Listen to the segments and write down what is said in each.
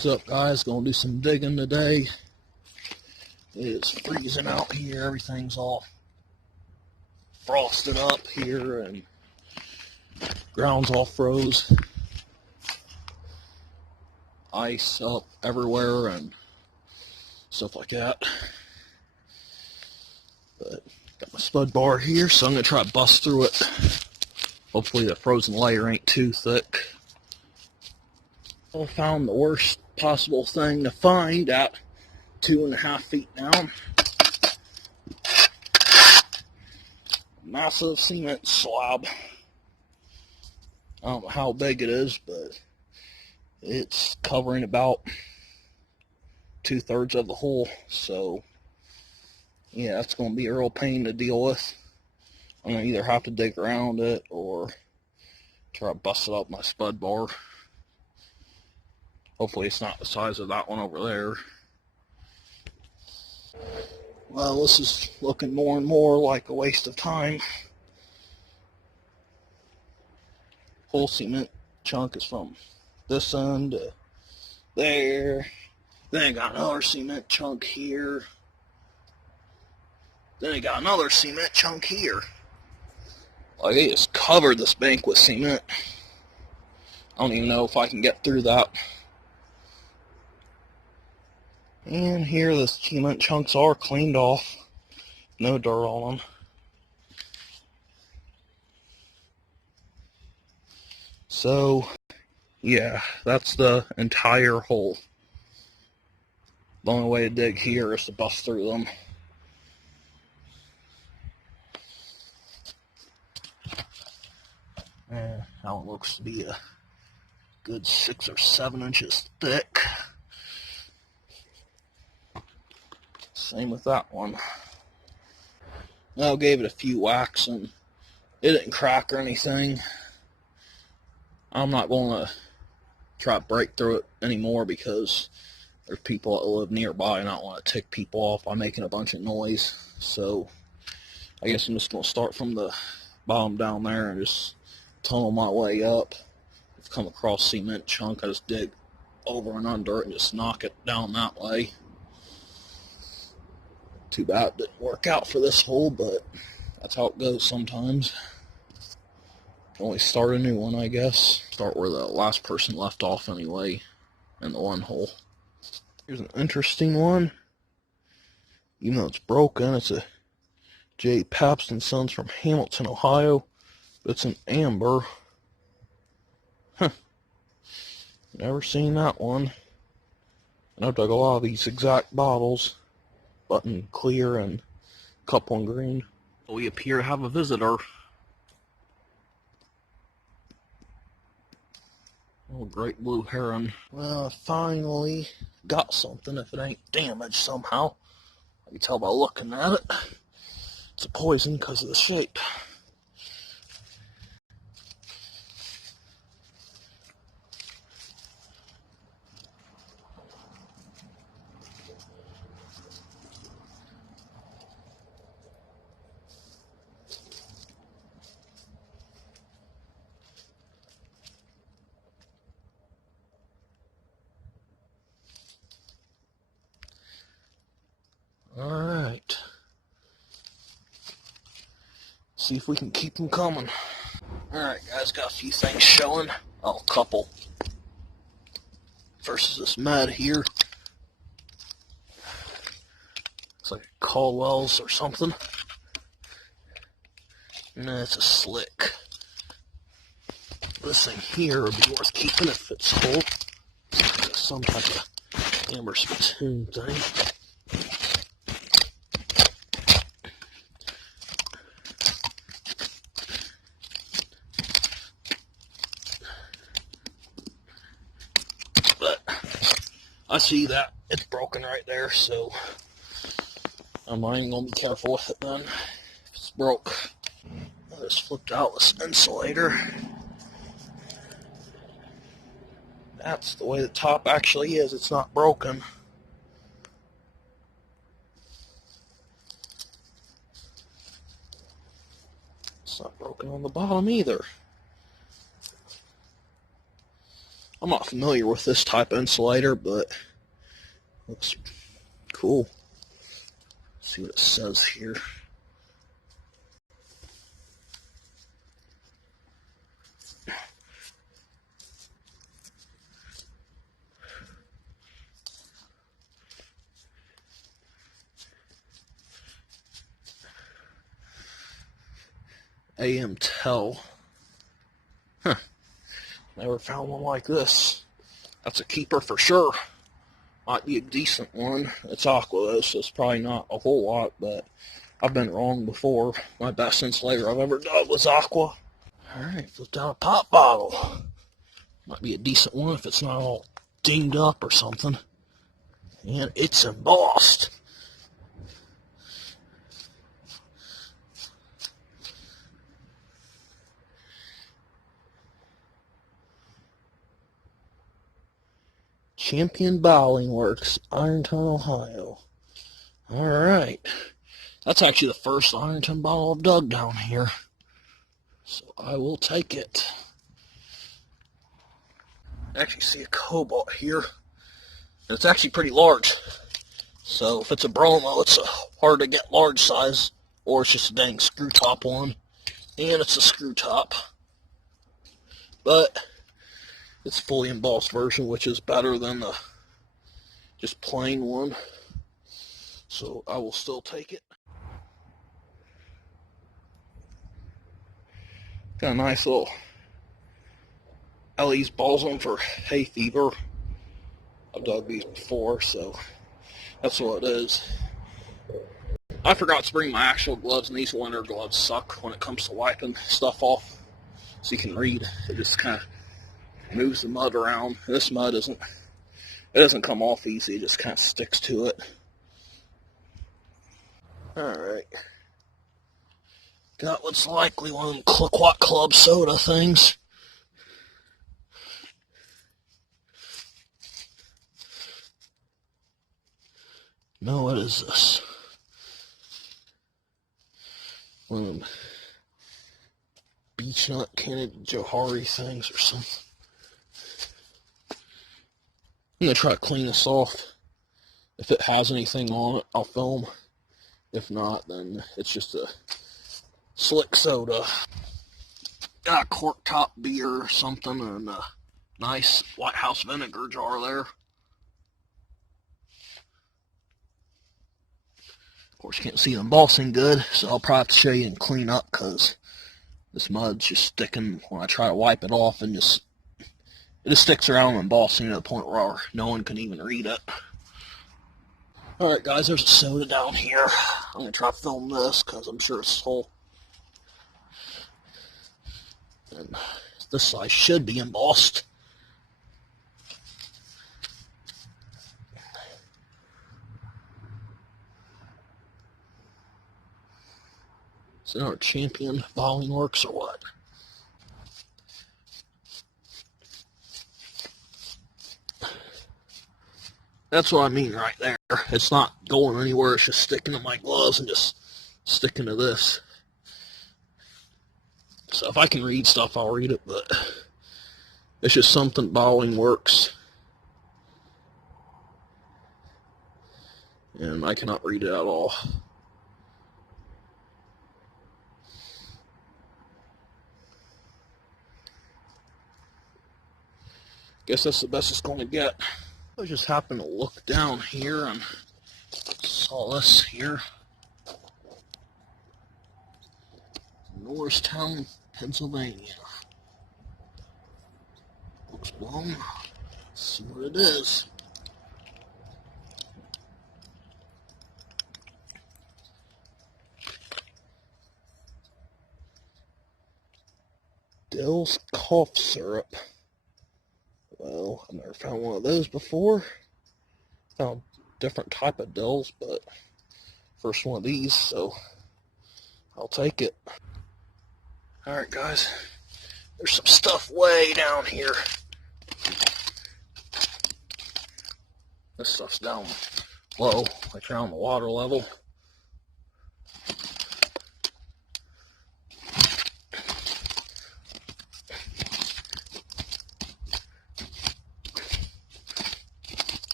What's up, guys? Gonna do some digging today. It is freezing out here. Everything's all frosted up here and ground's all froze. Ice up everywhere and stuff like that. But got my spud bar here, so I'm gonna try to bust through it. Hopefully the frozen layer ain't too thick. I found the worst possible thing to find at 2.5 feet down. Massive cement slab. I don't know how big it is, but it's covering about 2/3 of the hole. So yeah, that's going to be a real pain to deal with. I'm going to either have to dig around it or try to bust it up with my spud bar. Hopefully it's not the size of that one over there. Well, this is looking more and more like a waste of time. Whole cement chunk is from this end to there. Then I got another cement chunk here. Then I got another cement chunk here. Like, they just covered this bank with cement. I don't even know if I can get through that. And here the cement chunks are cleaned off. No dirt on them. So, yeah, that's the entire hole. The only way to dig here is to bust through them. That one looks to be a good 6 or 7 inches thick. Same with that one. I gave it a few whacks and it didn't crack or anything. I'm not going to try to break through it anymore because there's people that live nearby and I don't want to tick people off by making a bunch of noise. So I guess I'm just going to start from the bottom down there and just tunnel my way up. If I come across cement chunk, I just dig over and under it and just knock it down that way. Too bad it didn't work out for this hole, but that's how it goes sometimes. Can always start a new one, I guess. Start where the last person left off anyway, in the one hole. Here's an interesting one. Even though it's broken, it's a J. Pabst & Sons from Hamilton, Ohio. But it's an amber. Huh. Never seen that one. And I've dug a lot of these exact bottles. Button clear and cup one green. We appear to have a visitor. Oh, great blue heron. Well, I finally got something, if it ain't damaged somehow. I can tell by looking at it. It's a poison because of the shape. Alright. See if we can keep them coming. Alright, guys, got a few things showing. Oh, a couple. First is this mud here. Looks like a Caldwell's or something. No, it's a slick. This thing here would be worth keeping if it's whole. It's some type of amber spittoon thing. But I see that it's broken right there, so I'm not even gonna be careful with it then. If it's broke. I just flipped out this insulator. That's the way the top actually is. It's not broken. It's not broken on the bottom either. I'm not familiar with this type of insulator, but looks cool. Let's see what it says here. AMTEL. Huh. Never found one like this. That's a keeper for sure. Might be a decent one. It's aqua though, so it's probably not a whole lot, but I've been wrong before. My best insulator I've ever done was aqua. Alright, flipped out a pop bottle. Might be a decent one if it's not all dinged up or something. And it's embossed. Champion Bottling Works, Ironton, Ohio. Alright. That's actually the first Ironton bottle I've dug down here. So I will take it. I actually see a cobalt here. And it's actually pretty large. So if it's a bromo, it's a hard to get large size. Or it's just a dang screw top one. And it's a screw top. But it's a fully embossed version, which is better than the just plain one. So I will still take it. Got a nice little Ellie's balsam for hay fever. I've dug these before, so that's what it is. I forgot to bring my actual gloves, and these winter gloves suck when it comes to wiping stuff off so you can read. It just kind of moves the mud around. This mud doesn't come off easy, it just kind of sticks to it. Alright. Got what's likely one of them Cliquot Club soda things. No, what is this? One of them beech nut Canada Johari things or something. I'm going to try to clean this off. If it has anything on it, I'll film. If not, then it's just a slick soda. Got a cork top beer or something and a nice White House vinegar jar there. Of course, you can't see the embossing good, so I'll probably have to show you and clean up because this mud's just sticking when I try to wipe it off, and it just sticks around embossing to the point where no one can even read it. Alright guys, there's a soda down here. I'm going to try to film this because I'm sure it's full. And this side should be embossed. Is it our Champion Bottling Works or what? That's what I mean right there. It's not going anywhere. It's just sticking to my gloves and just sticking to this. So if I can read stuff, I'll read it, but it's just something Bottling Works. And I cannot read it at all. Guess that's the best it's going to get. I just happened to look down here and saw this here. Norristown, Pennsylvania. Looks blown. Let's see what it is. Dill's cough syrup. Well, I've never found one of those before. Found different type of Dills, but first one of these, so I'll take it. Alright guys, there's some stuff way down here. This stuff's down low, like around the water level.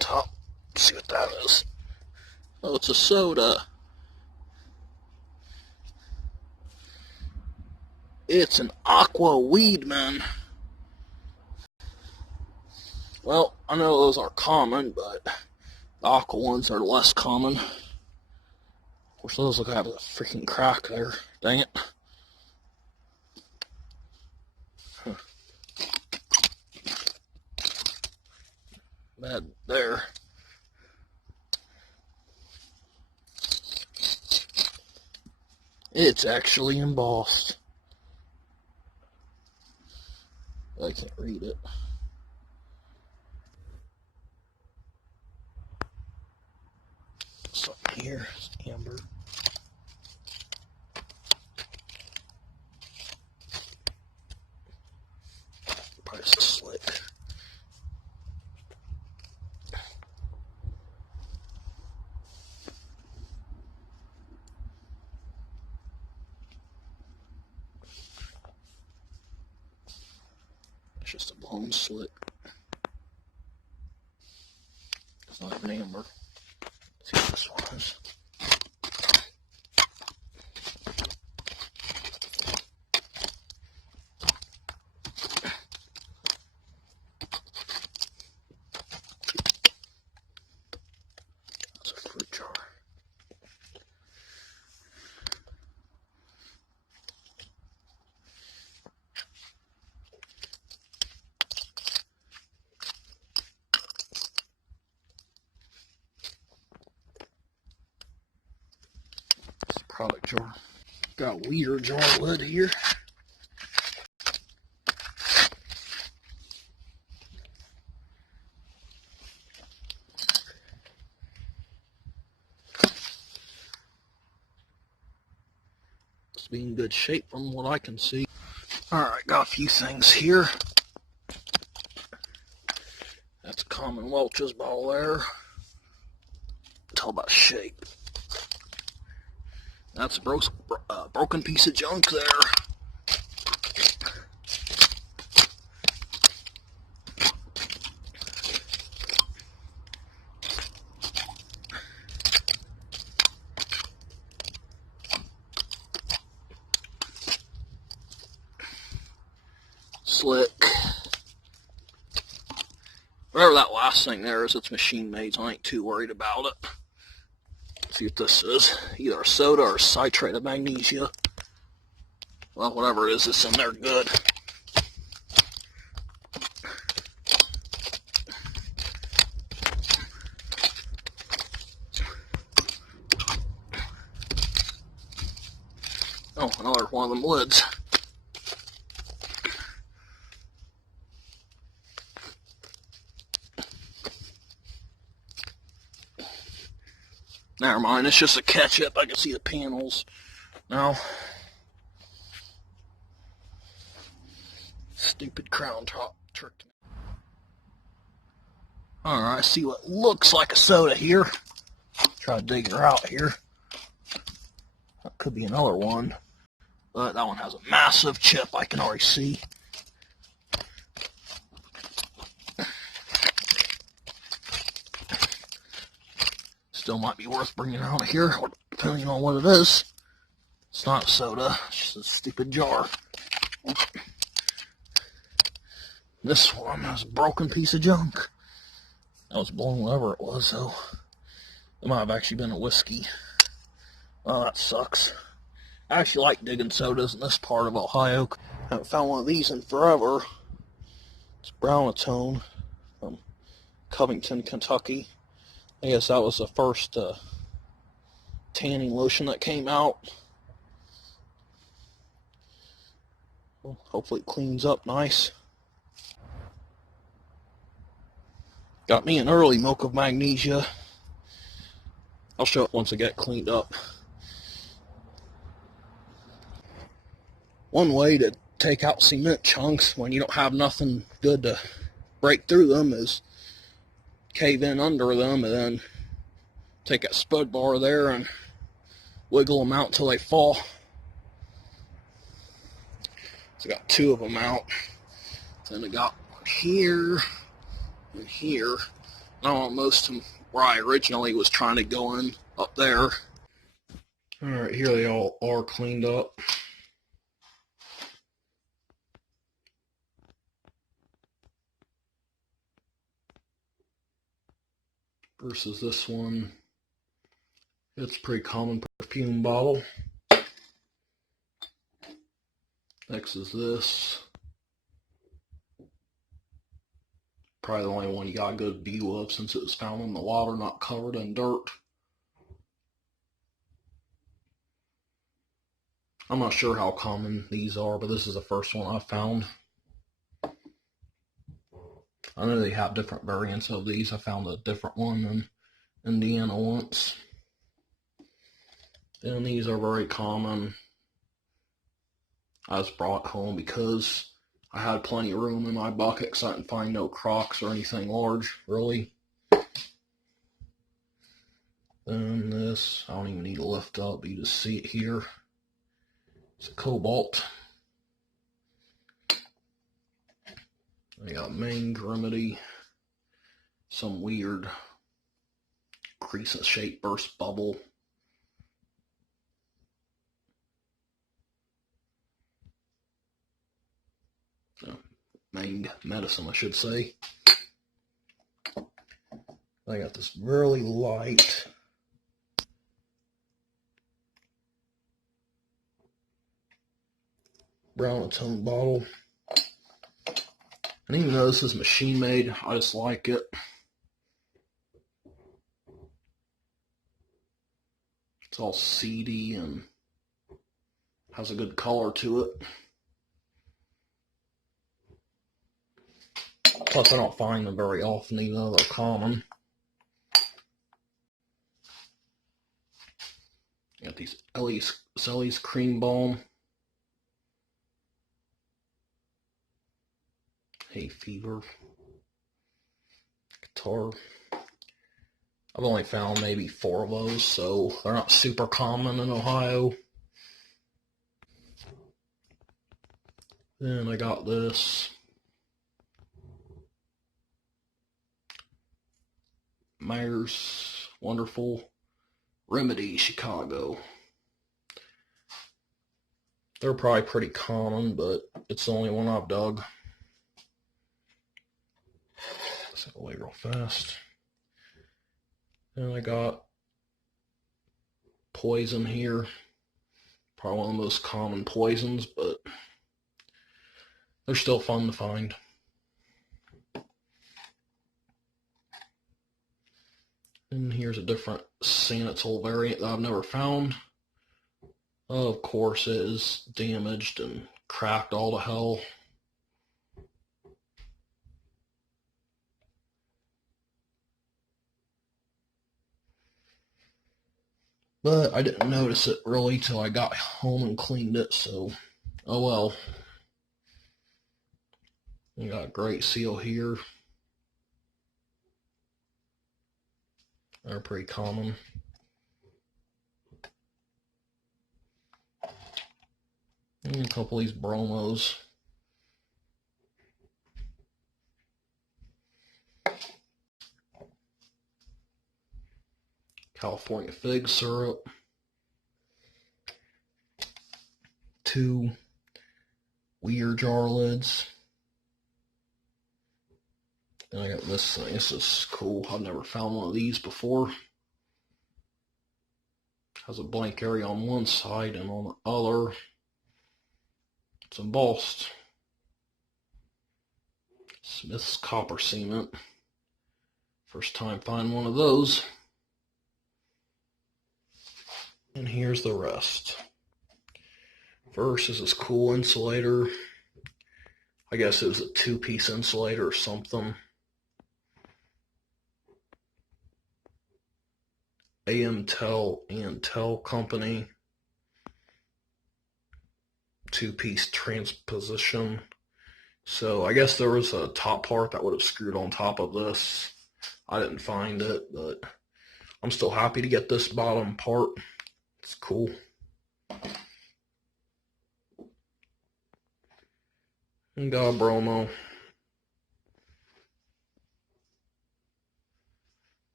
top. Let's see what that is. Oh, it's a soda. It's an Aqua Weedman. Well, I know those are common, but the Aqua ones are less common. Of course, those look like I have a freaking crack there. Dang it. Huh. Bad there. It's actually embossed. I can't read it. Something here. It's amber. Probably just slick. It's just a blown slick. It's not even amber. Let's see what this one is. That's a fruit jar. Product jar. Got a liter jar lid here. It's be in good shape from what I can see. Alright, got a few things here. That's a common Welch's ball there. Tell about shape. That's a broken piece of junk there. Slick. Whatever that last thing there is, it's machine made, so I ain't too worried about it. See what this is. Either a soda or citrate of magnesia. Well, whatever it is, it's in there good. Oh, another one of them lids. Never mind, it's just a ketchup. I can see the panels now. Stupid crown top tricked me. Alright, I see what looks like a soda here. Try to dig her out here. That could be another one. But that one has a massive chip, I can already see. Still might be worth bringing out of here, depending on what it is. It's not soda, it's just a stupid jar. This one has a broken piece of junk. That was blown whatever it was, so it might have actually been a whiskey. Oh, that sucks. I actually like digging sodas in this part of Ohio. I haven't found one of these in forever. It's Brownatone from Covington, Kentucky. I guess that was the first tanning lotion that came out. Well, hopefully it cleans up nice. Got me an early milk of magnesia. I'll show it once I get cleaned up. One way to take out cement chunks when you don't have nothing good to break through them is cave in under them and then take that spud bar there and wiggle them out until they fall. So I got two of them out. Then I got one here and here. Almost to where I originally was trying to go in up there. Alright, here they all are cleaned up. Versus this one. It's a pretty common perfume bottle. Next is this. Probably the only one you got a good view of since it was found in the water, not covered in dirt. I'm not sure how common these are, but this is the first one I found. I know they have different variants of these. I found a different one in Indiana once. And these are very common. I was brought home because I had plenty of room in my bucket because I didn't find no Crocs or anything large, really. Then this, I don't even need to lift up, you just see it here. It's a Cobalt. I got Mange Remedy, some weird crescent-shaped burst bubble. Mange Medicine, I should say. I got this really light brown tone bottle. And even though this is machine made, I just like it. It's all seedy and has a good color to it. Plus, I don't find them very often, even though they're common. Got these Selly's Cream Balm. Hay Fever. Guitar. I've only found maybe 4 of those, so they're not super common in Ohio. Then I got this Myers Wonderful Remedy Chicago. They're probably pretty common, but it's the only one I've dug. Let's get away real fast. Then I got Poison here. Probably one of the most common poisons, but they're still fun to find. And here's a different Sanitol variant that I've never found. Of course, it is damaged and cracked all to hell. But I didn't notice it really till I got home and cleaned it, so oh well. We got a Great Seal here. They're pretty common. And a couple of these Bromos. California Fig Syrup. 2 Weir jar lids. And I got this thing. This is cool. I've never found one of these before. Has a blank area on one side and on the other it's embossed. Smith's Copper Cement. First time finding one of those. And here's the rest. First is this cool insulator. I guess it was a 2-piece insulator or something. AMTEL and TEL Company. 2-piece transposition. So I guess there was a top part that would have screwed on top of this. I didn't find it, but I'm still happy to get this bottom part. It's cool. And got a Bromo.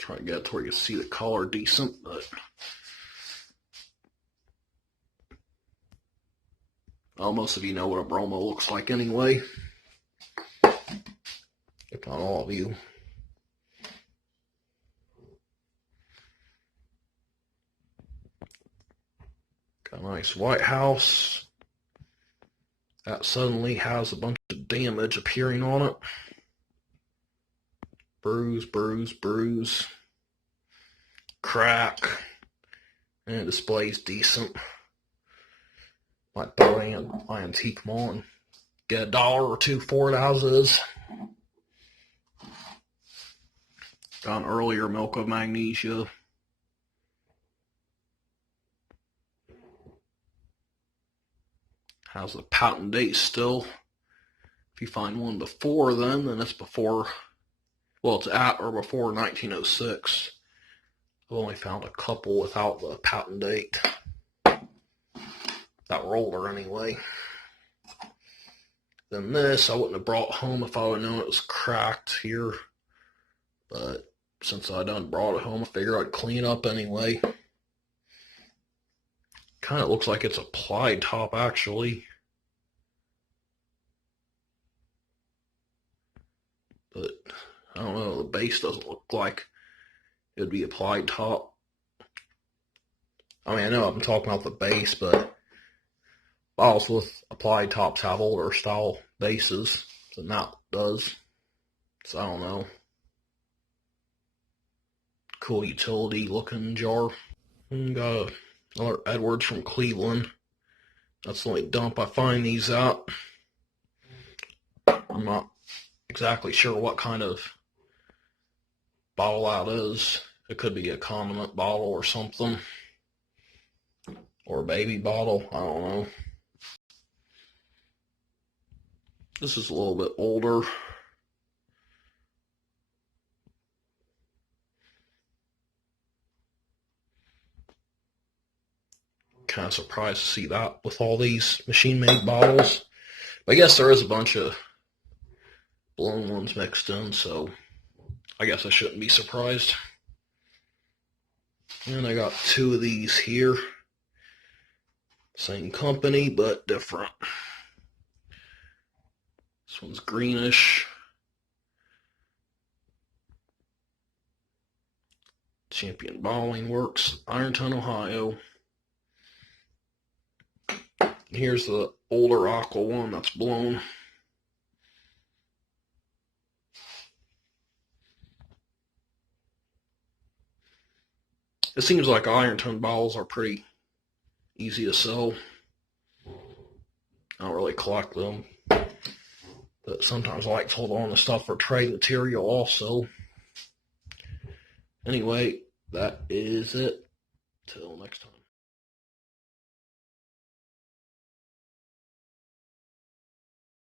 Try to get it to where you see the color decent, but well, most of you know what a bromo looks like anyway, if not all of you. Got a nice white house that suddenly has a bunch of damage appearing on it. Bruise, bruise, bruise, crack, and it displays decent. Might throw an antique them on. Get $1 or $2 for it as is. Got an earlier milk of magnesia. Has a patent date still. If you find one before then it's before, well, it's at or before 1906. I've only found a couple without the patent date. That were older anyway. Then this I wouldn't have brought home if I would have known it was cracked here. But since I done brought it home, I figured I'd clean it up anyway. Kind of looks like it's a applied top actually. But I don't know, the base doesn't look like it would be applied top. I mean, I know I'm talking about the base, but bottles with applied tops have older style bases than that does. So I don't know. Cool utility looking jar. And got another Edwards from Cleveland. That's the only dump I find these at. I'm not exactly sure what kind of bottle that is. It could be a condiment bottle or something. Or a baby bottle. I don't know. This is a little bit older. Kind of surprised to see that with all these machine-made bottles. But I guess there is a bunch of blown ones mixed in, so I guess I shouldn't be surprised. And I got 2 of these here. Same company, but different. This one's greenish. Champion Bottling Works, Ironton, Ohio. Here's the older Aqua one that's blown. It seems like Ironton bottles are pretty easy to sell. I don't really collect them, but sometimes I like to hold on to stuff for trade material also. Anyway, that is it. Till next time.